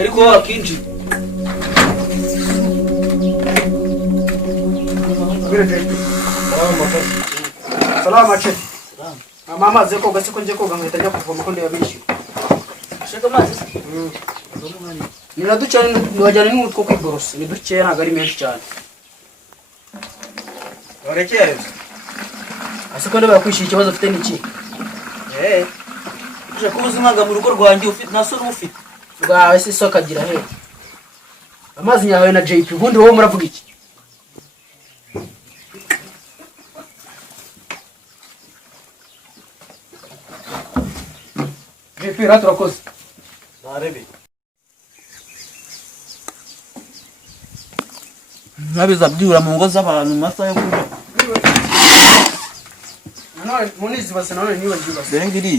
ariko akinji salama che mama zeko gasi konje ko ganga tajya kuvoma ko ndiyabishyura shaka amazi niraducyane wajyana n'utwo kwigorosa ni duke ntago ari menshi cyane warekeye ase ko ndaba kwishira ikibazo ufite niki ushaka ubuzima bwa mu rugo rwanjye ufite nasoro ufite bwawe se soka agira he amazi nyawe na JP ubundi wowe muravuga iki JP raturakoze narebe nkabiza byura mu ngo z'abantu masaha yo kurya none munizi base none niba jibase dore ngiri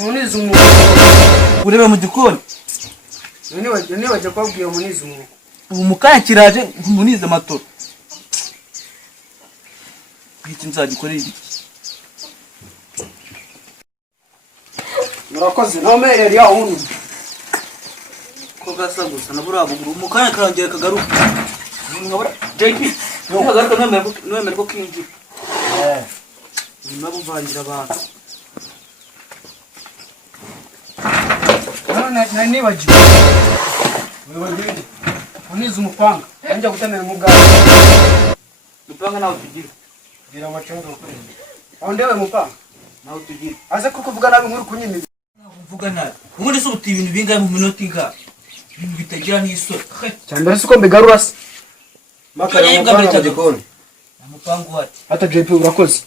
munizi urebe mu gikoni none bajya kwabwiye munizi ubu mukanya kiraje munize amatoro iki nzagikorera iki murakoze nomereri ya hunu ko gasa gusa nabura buguru mukanya karangera kagaruka nkabura JP ntuhagaruka nwemere ko kinjira nabo vangira abantu none nibagiwe munizi umupanga njya gutemera mu bwawe mupanga nawe tugira gira amacunga ukurinde aho ndebe mupanga nawe tugira aze ko kuvuga nabi nkuru kunyimiza uvuga nabi ubundi se ubuti ibintu bingahe mu minota ingahe ibintu bitagira n'isoni cyambere siko mbigarura se makara mupanga mu gikoni mupanga wati hata JP urakoze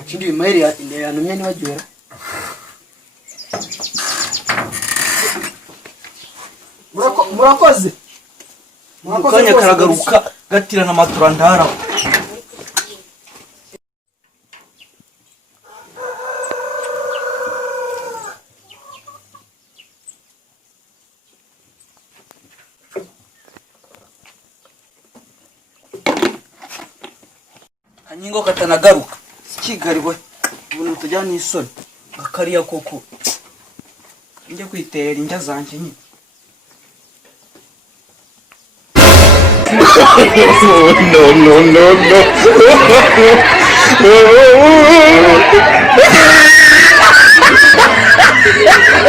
Akindi maheri yanumye nibagiwera murakoze mukanya karagaruka gatirana amatura ndaraho anyingo katanagaruka sikigariwe ubuntu butajyana n'isoni akariya koko njye kwitera injya zanje nyine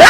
no.